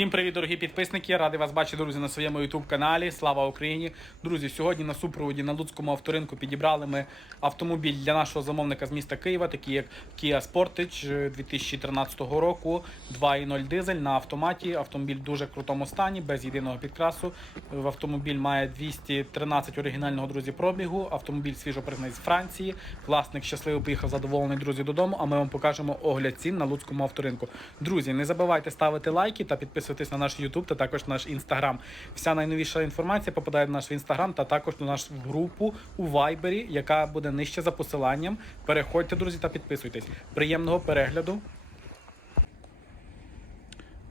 Всім привіт, дорогі підписники! Радий вас бачити, друзі, на своєму youtube каналі. Слава Україні! Друзі, сьогодні на супроводі на Луцькому авторинку підібрали ми автомобіль для нашого замовника з міста Києва, такий як Kia Sportage е, 2013 року, 2.0 дизель на автоматі. Автомобіль в дуже крутому стані, без єдиного підкрасу. Автомобіль має 213 оригінального друзі пробігу. Автомобіль свіжо пригнаний з Франції. Власник щасливо поїхав задоволений друзі додому. А ми вам покажемо огляд цін на Луцькому авторинку. Друзі, не забувайте ставити лайки та підписуватись на наш YouTube та також на наш Instagram. Вся найновіша інформація попадає в наш Instagram та також на нашу групу у Viber, яка буде нижче за посиланням. Переходьте, друзі, та підписуйтесь. Приємного перегляду.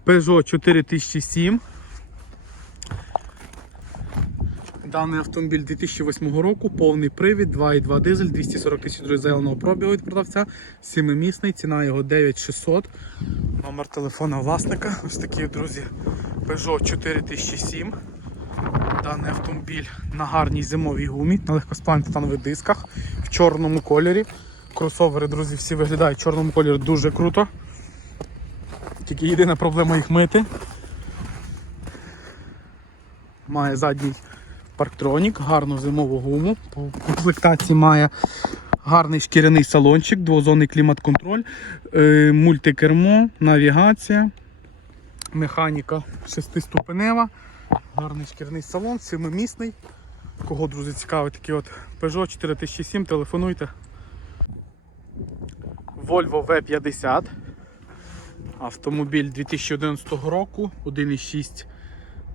Peugeot 4007. Даний автомобіль 2008 року, повний привід, 2,2 дизель, 240 тисяч заявленого пробігу від продавця, 7-місний, ціна його 9600. Номер телефона власника. Ось такі, друзі, Peugeot 4007. Даний автомобіль на гарній зимовій гумі, на легкосплавних титанових дисках, в чорному кольорі. Кросовери, друзі, всі виглядають в чорному кольорі дуже круто. Тільки єдина проблема їх мити. Має задній парктронік, гарну зимову гуму. По комплектації має гарний шкіряний салончик, двозонний клімат-контроль, е, мультикермо, навігація, механіка шестиступенева, гарний шкіряний салон, семимісний. Кого, друзі, цікавить такий от Peugeot 4007, телефонуйте. Volvo V50. Автомобіль 2011 року, 1,6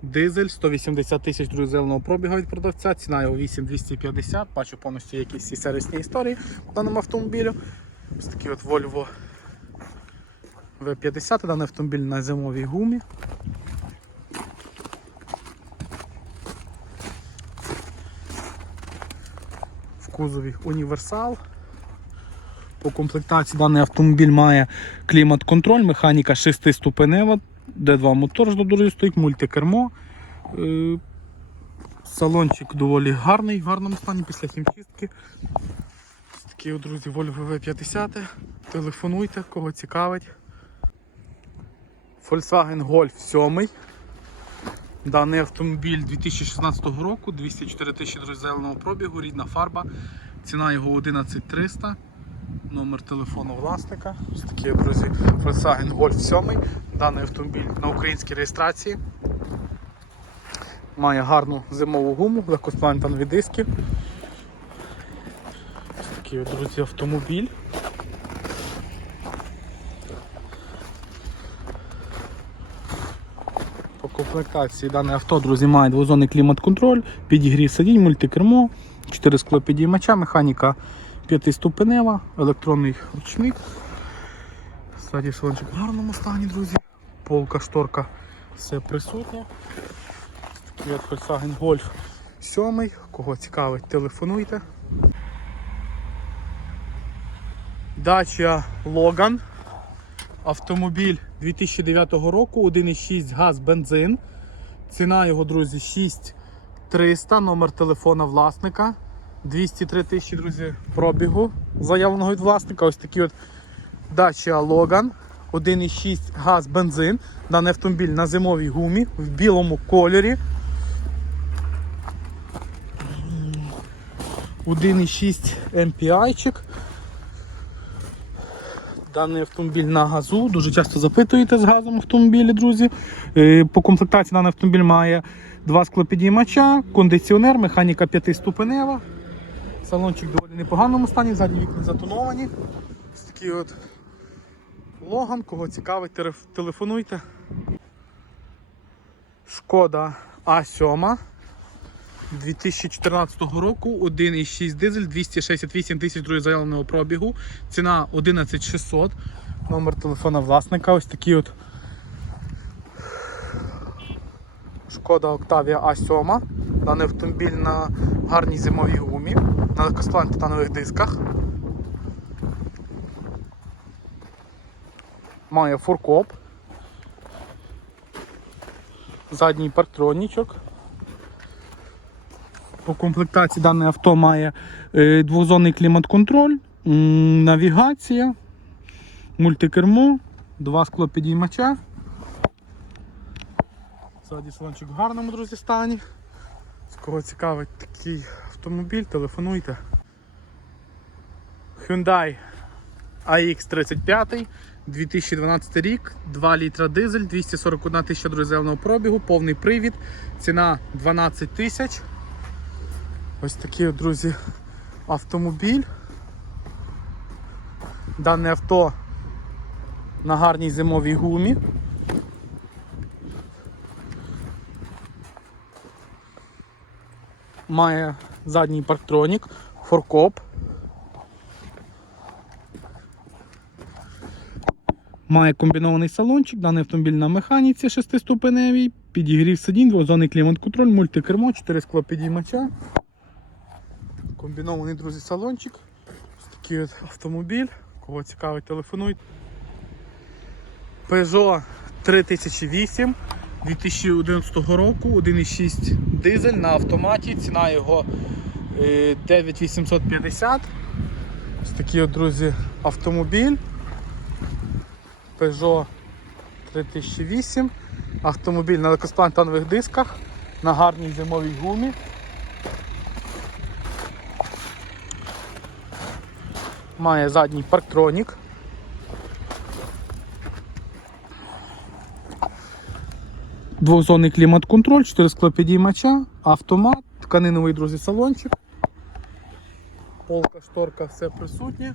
дизель, 180 тисяч зеленого пробігу від продавця, ціна його 8250. Бачу повністю якісь всі сервісні історії в даному автомобілю. Ось такий от Volvo V50, даний автомобіль на зимовій гумі. В кузові універсал. По комплектації даний автомобіль має клімат-контроль, механіка 6-ступенева, D2 мотор ж до дороги стоїть, мультикермо. Е, Салончик доволі гарний, в гарному стані після хімчистки. Такі, друзі, Volvo V50. Телефонуйте, кого цікавить. Volkswagen Golf 7. Даний автомобіль 2016 року, 204 тисячі зеленого пробігу, рідна фарба. Ціна його 11300. Номер телефону власника. Ось такі, друзі, Volkswagen Golf 7. Даний автомобіль на українській реєстрації. Має гарну зимову гуму, легкосплантанові диски. Ось такий, друзі, автомобіль. По комплектації дане авто, друзі, має двозонний клімат-контроль, підігрів сидінь, мультикермо, 4 склопідіймача, механіка п'ятиступенева, електронний ручник. Стаді салончик в гарному стані, друзі. Полка, шторка, все присутнє. От Volkswagen Golf 7. Кого цікавить, телефонуйте. Дача Logan. Автомобіль 2009 року, 1,6 газ бензин. Ціна його, друзі, 6300, номер телефона власника. 203 тисячі, друзі, пробігу заявленого від власника. Ось такий от Dacia Logan. 1,6 газ бензин. Даний автомобіль на зимовій гумі в білому кольорі. 1,6 MPI-чик. Даний автомобіль на газу. Дуже часто запитуєте з газом автомобілі, друзі. Е, По комплектації даний автомобіль має два склопідіймача, кондиціонер, механіка п'ятиступенева. Салончик доволі непоганому стані, задні вікна затоновані. Ось такий от логан, кого цікавить, телефонуйте. Шкода А7 2014 року, 1,6 дизель, 268 тисяч друзів заявленого пробігу. Ціна 11600. Номер телефона власника. Ось такий от Шкода Octavia A7. Даний автомобіль на гарній зимовій гумі, на легкосплавних титанових дисках. Має фуркоп. Задній парктронічок. По комплектації дане авто має е, двозонний клімат-контроль, навігація, мультикермо, два склопідіймача. Ззаді салончик в гарному, друзі, стані. Кого цікавить такий автомобіль, телефонуйте. Hyundai AX35, 2012 рік, 2 літра дизель, 241 тисяча друзельного пробігу, повний привід, ціна 12 тисяч. Ось такий, друзі, автомобіль. Дане авто на гарній зимовій гумі. Має задній парктронік, форкоп. Має комбінований салончик, даний автомобіль на механіці 6-ступеневій, підігрів сидінь, двозонний клімат-контроль, мультикермо, 4 скло підіймача. Комбінований, друзі, салончик. Ось такий от автомобіль. Кого цікавить, телефонуйте. Peugeot 3008 2011 року, 1,6 дизель на автоматі, ціна його е, 9850. Ось такий, от, друзі, автомобіль. Peugeot 3008. Автомобіль на легкосплантанових дисках, на гарній зимовій гумі. Має задній парктронік. Двохзонний клімат-контроль, 4 склопідіймача, автомат, тканиновий друзі салончик. Полка, шторка, все присутнє.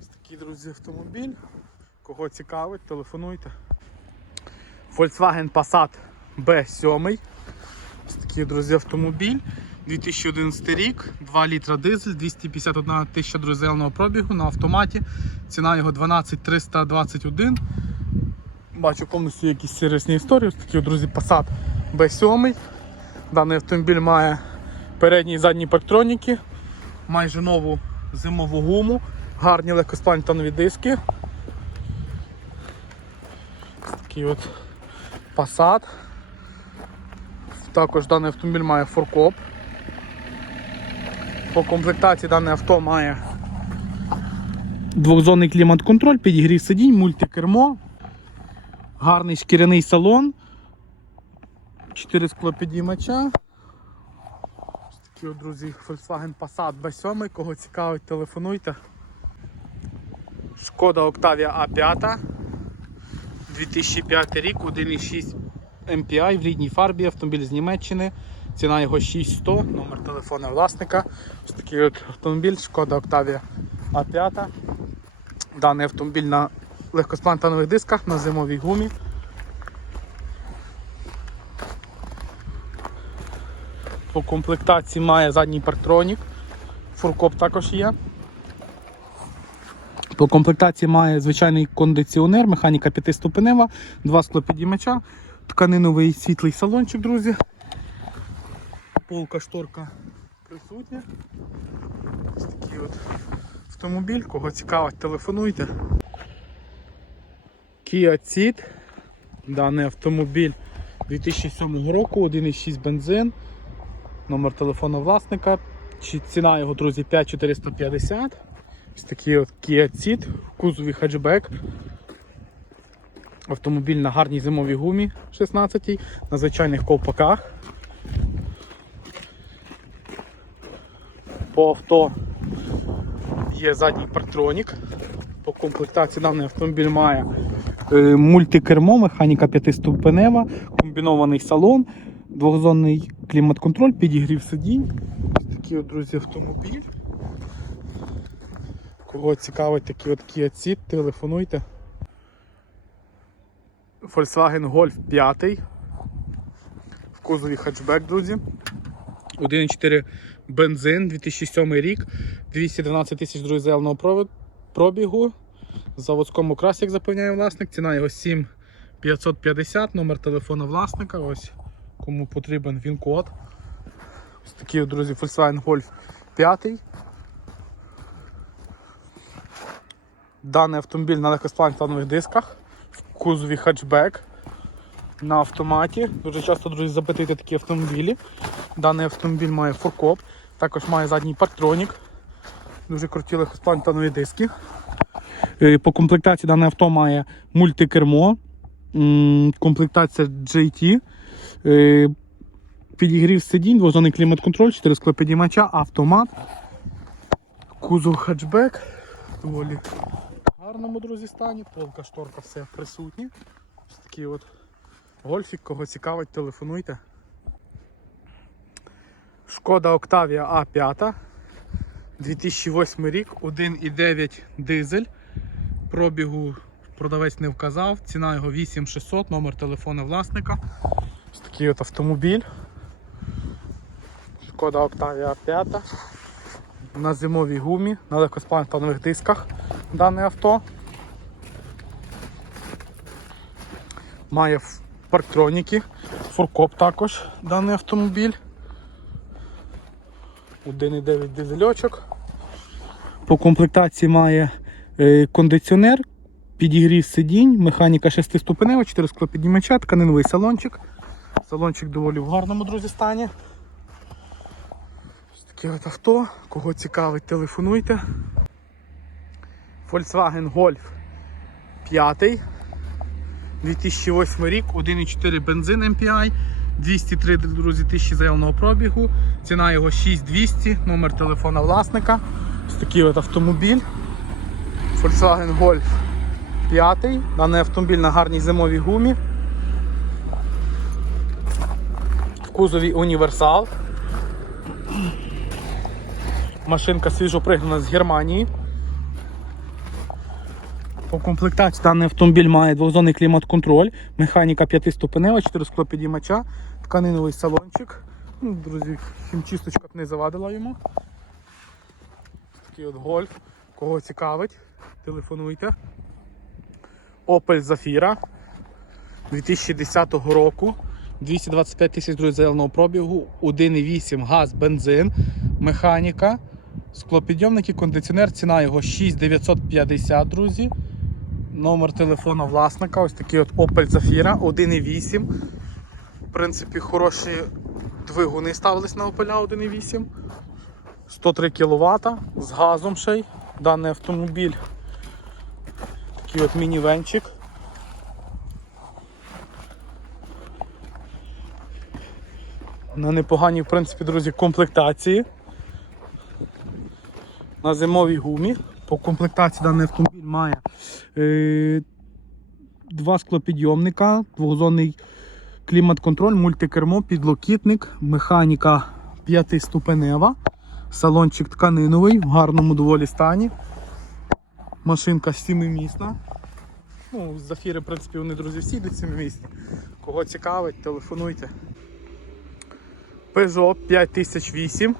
Ось такий, друзі, автомобіль. Кого цікавить, телефонуйте. Volkswagen Passat B7. Ось такий, друзі, автомобіль. 2011 рік, 2 літра дизель, 251 тисяча друзельного пробігу на автоматі. Ціна його 12321. Бачу повністю якісь серйозні історії. Ось такі, друзі, Passat B7. Даний автомобіль має передні і задні парктроніки, майже нову зимову гуму, гарні легкосплантанові диски. Ось Такий от Passat. Також даний автомобіль має форкоп. По комплектації дане авто має двохзонний клімат-контроль, підігрів сидінь, мультикермо, гарний шкіряний салон, 4 склопідіймача. Такі, от, друзі, Volkswagen Passat B7, кого цікавить, телефонуйте. Шкода Octavia A5, 2005 рік, 1,6 MPI в рідній фарбі, автомобіль з Німеччини. Ціна його 6100, номер телефона власника. Ось такий от автомобіль, шкода Octavia A5. Даний автомобіль на легкосплантанових дисках на зимовій гумі. По комплектації має задній парктронік. Фуркоп також є. По комплектації має звичайний кондиціонер, механіка 5-ступенева, два склопідіймача, тканиновий світлий салончик, друзі. Полка шторка присутня. Ось такий от автомобіль, кого цікавить, телефонуйте. Kia Ceed. Даний автомобіль 2007 року, 1,6 бензин. Номер телефону власника. Ціна його, друзі, 5450. Ось такий от Kia Ceed в кузові хетчбек. Автомобіль на гарній зимовій гумі 16 на звичайних ковпаках. По авто є задній партронік. По комплектації даний автомобіль має е, мультикермо, механіка 5-ступенева, комбінований салон, двохзонний клімат-контроль, підігрів сидінь. Ось такий от, друзі, автомобіль. Кого цікавить такий от Kia Ceed, телефонуйте. Volkswagen Golf 5 в кузові хетчбек, друзі. 1,4 бензин, 2007 рік, 212 тисяч друзельного провід- пробігу. В заводському красі, як запевняє власник, ціна його 7550, номер телефону власника. Ось кому потрібен він код. Ось такий, друзі, Volkswagen Golf 5. Даний автомобіль на легкосплантанових дисках, в кузові хетчбек на автоматі. Дуже часто, друзі, запитуєте такі автомобілі. Даний автомобіль має форкоп, також має задній парктронік. Дуже круті легкосплантанові диски. Е, По комплектації дане авто має мультикермо, комплектація GT, Е, підігрів сидінь, двозонний клімат-контроль, 4 склопідіймача, автомат. Кузов хетчбек. Доволі гарному, друзі, стані. Полка, шторка, все присутні. Ось такий от гольфік, кого цікавить, телефонуйте. Шкода Octavia A5. 2008 рік, 1,9 дизель. Пробігу продавець не вказав. Ціна його 8600, номер телефону власника. Ось такий от автомобіль. Шкода Octavia A5. На зимовій гумі, на легкосплавних дисках дане авто. Має парктроніки, фуркоп також даний автомобіль. 1,9 дизельочок. По комплектації має е, кондиціонер, підігрів сидінь, механіка 6 ступенева, 4 склопіднімача, тканиновий салончик. Салончик доволі в гарному, друзі, стані. Таке авто. Кого цікавить, телефонуйте. Volkswagen Golf 5. 2008 рік, 1,4 бензин MPI, 203 друзі, тисячі заявленого пробігу. Ціна його 6200, номер телефона власника. Такий от автомобіль. Volkswagen Golf 5. Даний автомобіль на гарній зимовій гумі. В кузові універсал. Машинка свіжо пригнана з Германії. По комплектації даний автомобіль має двозонний клімат-контроль, механіка 5-ступенева, 4 склопідіймача, тканиновий салончик. Ну, друзі, хімчисточка б не завадила йому. Такий от гольф. Кого цікавить, телефонуйте. Opel Zafira 2010 року. 225 тисяч друзі, заявленого пробігу, 1,8 газ, бензин, механіка, склопідйомники, кондиціонер, ціна його 6950, друзі. Номер телефона власника, ось такий от Opel Zafira 1,8. В принципі, хороші двигуни ставились на Opel 1,8. 103 кВт з газом ще й. Даний автомобіль. Такий от мінівенчик. На непоганій, в принципі, друзі, комплектації. На зимовій гумі. По комплектації даний автомобіль має е, два склопідйомника, двохзонний клімат-контроль, мультикермо, підлокітник, механіка п'ятиступенева, салончик тканиновий в гарному доволі стані. Машинка сімимісна. Ну, зафіри, в принципі, вони, друзі, всі йдуть сімимісні. Кого цікавить, телефонуйте. Peugeot 5008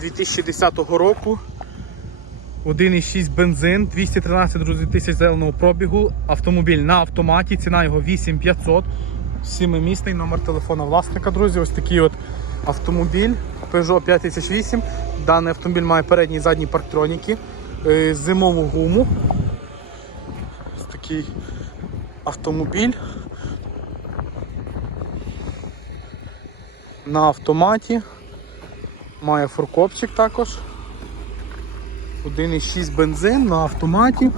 2010 року. 1,6 бензин, 213 друзі, тисяч зеленого пробігу. Автомобіль на автоматі, ціна його 8500. Сімимісний номер телефона власника, друзі. Ось такий от автомобіль Peugeot 5008. Даний автомобіль має передні і задні парктроніки, е, зимову гуму. Ось такий автомобіль. На автоматі. Має фуркопчик також. 1,6 бензин на автоматі.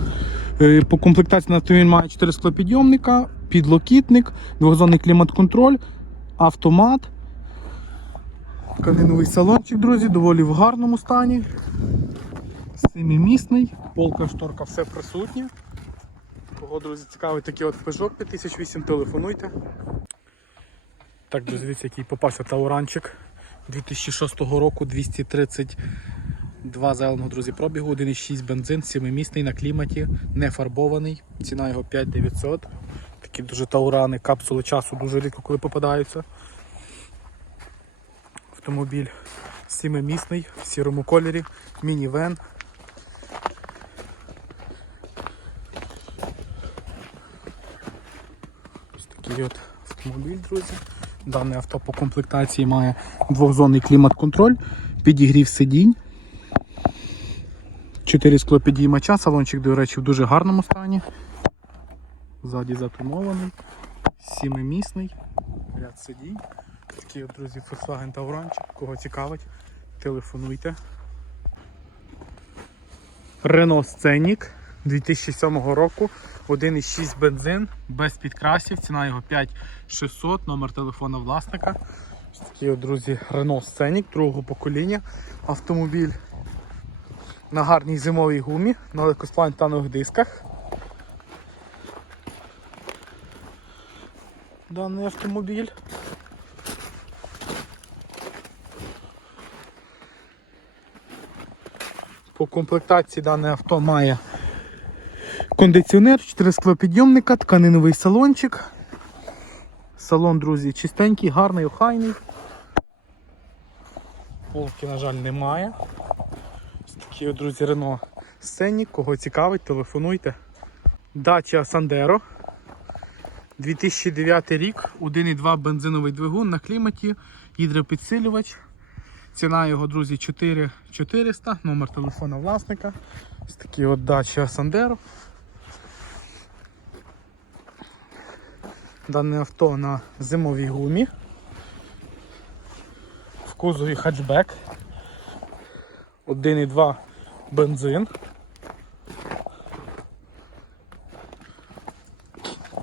Е, По комплектації на автомобіль має 4 склопідйомника, підлокітник, двохзонний клімат-контроль, автомат. Тканиновий салончик, друзі, доволі в гарному стані. Семимісний, полка, шторка, все присутнє. Кого, друзі, цікавить такий от Peugeot 5008, телефонуйте. Так, друзі, дивіться, який попався тауранчик 2006 року 232 зеленого, друзі, пробігу, 1,6 бензин, 7-місний на кліматі, не фарбований. Ціна його 5900. Такі дуже таурани, капсули часу дуже рідко коли попадаються. Автомобіль 7-місний в сірому кольорі, мінівен. Ось такий от автомобіль, друзі. Дане авто по комплектації має двохзонний клімат-контроль, підігрів сидінь. Чотири склопідіймача, салончик, до речі, в дуже гарному стані. Ззаді затонований, сімимісний, ряд сидінь. Такий от, друзі, Volkswagen Tauranчик. Кого цікавить, телефонуйте. Renault Scenic 2007 року. 1,6 бензин без підкрасів. Ціна його 5600, номер телефона власника. Такий, от, друзі, Renault Scenic другого покоління. Автомобіль на гарній зимовій гумі, на легкосплантанових дисках. Даний автомобіль. По комплектації дане авто має кондиціонер, 4 склопідйомника, тканиновий салончик. Салон, друзі, чистенький, гарний, охайний. Полки, на жаль, немає. Ось такі, друзі, Рено Сценік. Кого цікавить, телефонуйте. Дача Сандеро. 2009 рік, 1,2 бензиновий двигун на кліматі, гідропідсилювач. Ціна його, друзі, 4400, номер телефона власника. Ось такий от дача Сандеро. Дане авто на зимовій гумі. В кузові хатчбек. 1,2 бензин.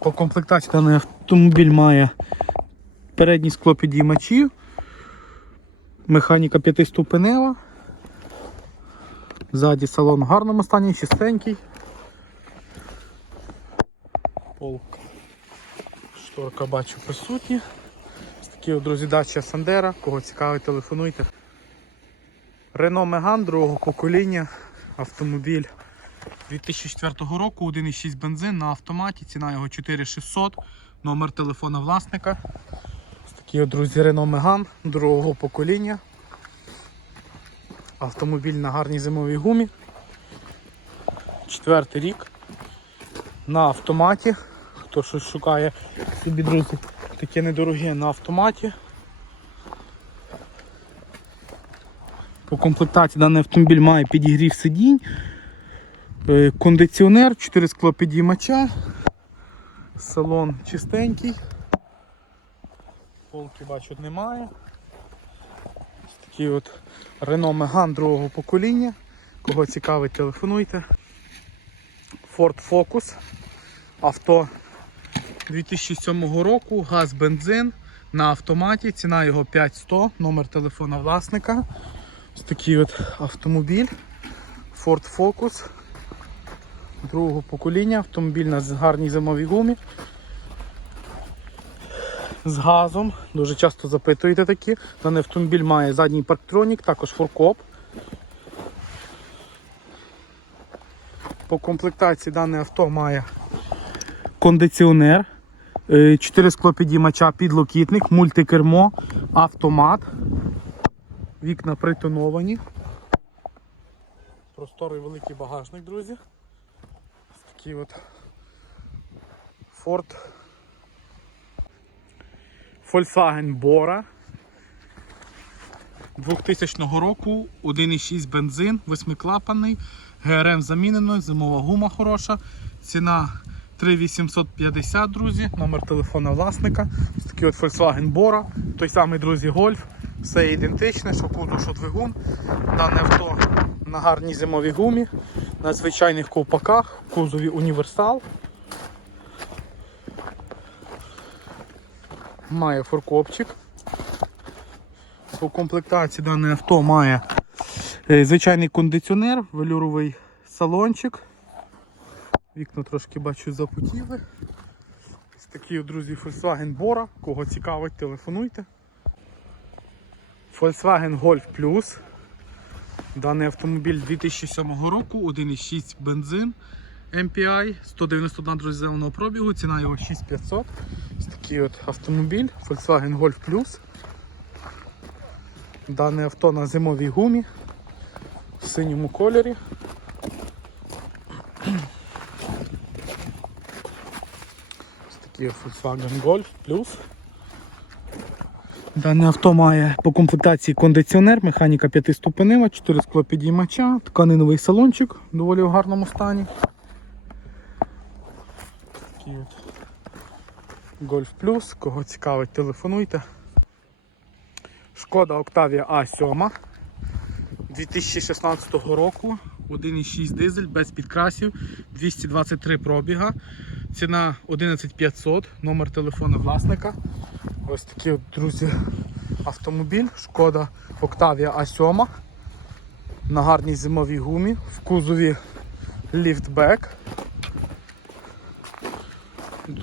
По комплектації даний автомобіль має передні склопідіймачі, механіка п'ятиступенева. Ззаді салон в гарному стані, чистенький. Полка. Шторка бачу присутні. Ось такі, друзі, дача Сандера. Кого цікавить, телефонуйте. Renault Megane другого покоління. Автомобіль 2004 року, 1,6 бензин на автоматі, ціна його 4600, номер телефона власника. Такий, от, друзі, Renault Megane другого покоління. Автомобіль на гарній зимовій гумі. Четвертий рік. На автоматі. Хто щось шукає собі, друзі, таке недороге на автоматі. По комплектації даний автомобіль має підігрів сидінь, е, кондиціонер, 4 склопідіймача, салон чистенький, полки бачу немає. Такий от Renault Megane другого покоління. Кого цікавить, телефонуйте. Ford Focus. Авто 2007 року, газ, бензин на автоматі, ціна його 5100, номер телефона власника. Ось такий от автомобіль Ford Focus другого покоління, автомобіль на гарній зимовій гумі. З газом. Дуже часто запитуєте такі. Даний автомобіль має задній парктронік, також форкоп. По комплектації дане авто має кондиціонер, 4 склопідіймача, підлокітник, мультикермо, автомат. Вікна притоновані. Просторий великий багажник, друзі. Такий от Ford Volkswagen Bora 2000 року, 1,6 бензин, восьмиклапаний, ГРМ замінено, зимова гума хороша. Ціна 3850, друзі, номер телефона власника. Ось такий от Volkswagen Bora, той самий, друзі, Golf. Все ідентичне, що кузов, що двигун. Дане авто на гарній зимовій гумі, на звичайних ковпаках, в кузові універсал. Має форкопчик. По комплектації дане авто має е, звичайний кондиціонер, велюровий салончик. Вікна трошки бачу запотіли. Ось такі, друзі, Volkswagen Bora. Кого цікавить, телефонуйте. Volkswagen Golf Plus. Даний автомобіль 2007 року, 1,6 бензин MPI, 191 друзі, пробігу, ціна його 6500. Ось такий от автомобіль Volkswagen Golf Plus. Дане авто на зимовій гумі в синьому кольорі. Ось такий Volkswagen Golf Plus. Дане авто має по комплектації кондиціонер, механіка п'ятиступенева, 4 склопідіймача, тканиновий салончик доволі в гарному стані. Такий от Golf Plus, кого цікавить, телефонуйте. Шкода Octavia A7 2016 року, 1,6 дизель без підкрасів, 223 пробіга. Ціна 11500, номер телефону власника. Ось такий, от, друзі, автомобіль. Шкода Octavia A7 на гарній зимовій гумі, в кузові ліфтбек.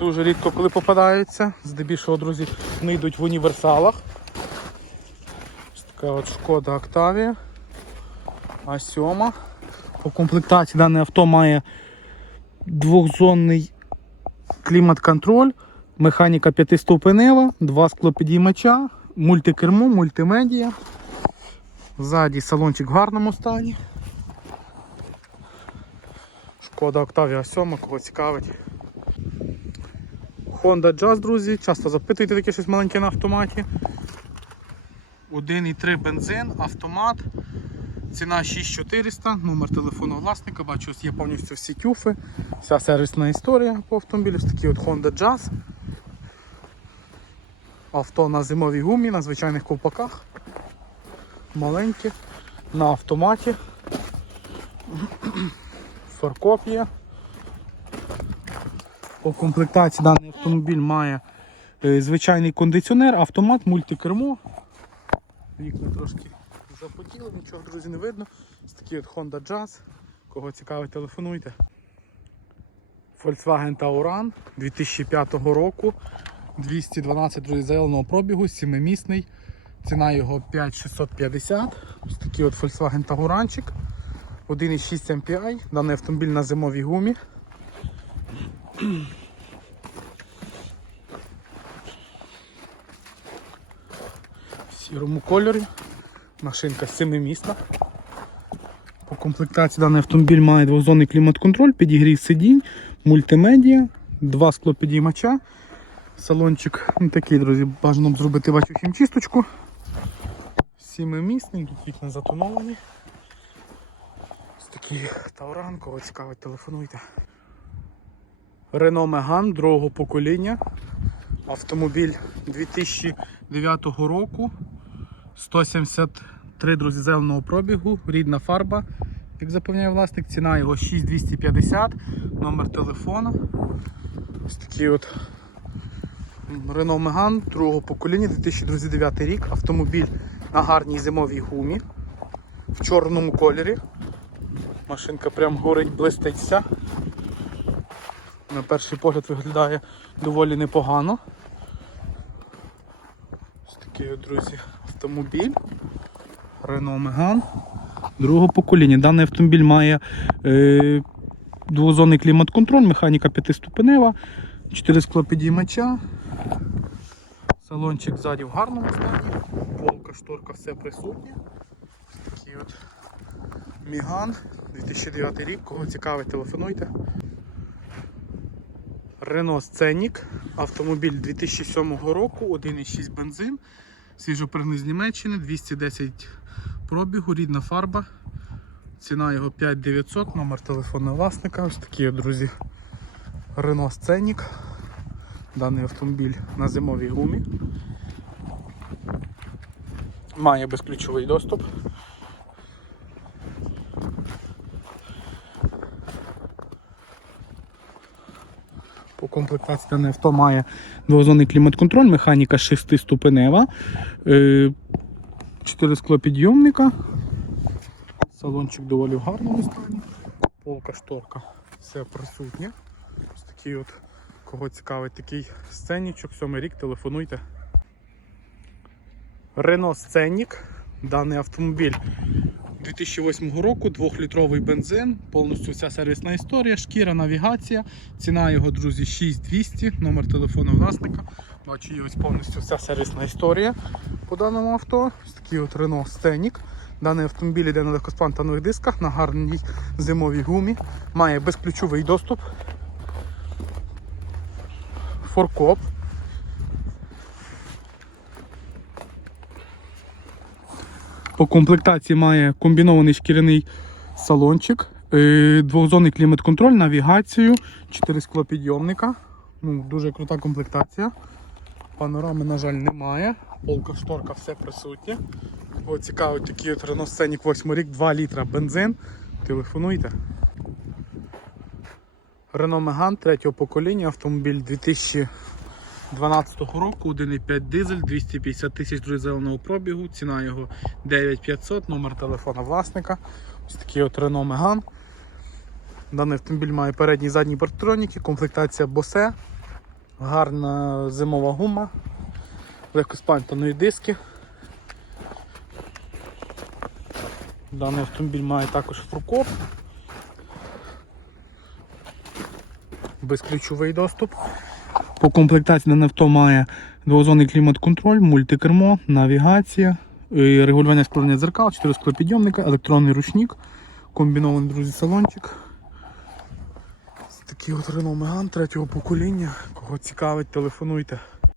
Дуже рідко коли попадаються. Здебільшого, друзі, вони йдуть в універсалах. Ось така от шкода Octavia. А7. По комплектації дане авто має двохзонний клімат-контроль, механіка п'ятиступенева, два склопідіймача, мультикермо, мультимедія. Ззаді салончик в гарному стані. Шкода Octavia 7, кого цікавить. Honda Jazz, друзі, часто запитуєте таке щось маленьке на автоматі. 1,3 бензин, автомат. Ціна 6400, номер телефону власника, бачу, є повністю всі тюфи, вся сервісна історія по автомобілю, ось такий от Honda Jazz. Авто на зимовій гумі, на звичайних ковпаках. Маленьке, на автоматі. Фаркоп є. По комплектації даний автомобіль має е, звичайний кондиціонер, автомат, мультикермо. Вікна трошки запотіли, нічого, друзі, не видно. Ось такий от Honda Jazz. Кого цікавить, телефонуйте. Volkswagen Tauran 2005 року. 212 друзі, заявленого пробігу, 7-місний. Ціна його 5650. Ось такий от Volkswagen Tauranчик. 1,6 MPI. Даний автомобіль на зимовій гумі. В сірому кольорі. Машинка 7-місна. По комплектації даний автомобіль має двозонний клімат-контроль, підігрів сидінь, мультимедіа, два склопідіймача. Салончик ну, такий, друзі, бажано б зробити бачу хімчисточку. Сімимісний, тут вікна затоновані. Ось такий тауран, кого цікавить, телефонуйте. Renault Megane другого покоління. Автомобіль 2009 року. 173 друзі зеленого пробігу, рідна фарба, як запевняє власник, ціна його 6250, номер телефона. Ось такий от Renault Megane другого покоління, 2009 рік. Автомобіль на гарній зимовій гумі в чорному кольорі. Машинка прям горить, блиститься. На перший погляд виглядає доволі непогано. Ось такий, друзі, автомобіль. Renault Megane другого покоління. Даний автомобіль має е, двозонний клімат-контроль, механіка п'ятиступенева, 4 склопідіймача. Салончик ззаді в гарному стані, полка, шторка, все присутнє. Такий от Міган, 2009 рік, кого цікавить, телефонуйте. Renault Scenic, автомобіль 2007 року, 1,6 бензин, свіжопригнаний з Німеччини, 210 пробігу, рідна фарба. Ціна його 5900, номер телефону власника. Ось такі, друзі, Renault Scenic. Даний автомобіль на зимовій гумі. Має безключовий доступ. По комплектації дане авто має двозонний клімат-контроль, механіка 6-ступенева, 4 склопідйомника. Салончик доволі в гарному стані. Полка шторка, все присутнє. Ось такий от, кого цікавить такий сценічок, сьомий рік, телефонуйте. Renault Scenic, даний автомобіль 2008 року, 2-літровий бензин, повністю вся сервісна історія, шкіра, навігація. Ціна його, друзі, 6200, номер телефону власника. Бачу, ось повністю вся сервісна історія по даному авто. Ось такий от Renault Scenic. Даний автомобіль йде на легкоспантанових дисках, на гарній зимовій гумі. Має безключовий доступ. Форкоп. По комплектації має комбінований шкіряний салончик, е, двохзонний клімат-контроль, навігацію, 4 склопідйомника. Ну, дуже крута комплектація. Панорами, на жаль, немає. Полка шторка, все присутнє. Кого цікавить такий от Renault Scenic 8 рік, 2 літра бензин. Телефонуйте. Renault Megane третього покоління, автомобіль 2012 року, 1,5 дизель, 250 тисяч зеленого пробігу, ціна його 9500, номер телефона власника. Ось такий от Renault Megane. Даний автомобіль має передні і задні партроніки, комплектація Bose, гарна зимова гума, легкоспальтаної диски. Даний автомобіль має також фуркоп. Безключовий доступ. По комплектації дане авто має двозонний клімат-контроль, мультикермо, навігація, е, регулювання складення дзеркал, 4 склопідйомника, електронний ручник, комбінований друзі салончик. Такий от Renault Megane третього покоління. Кого цікавить, телефонуйте.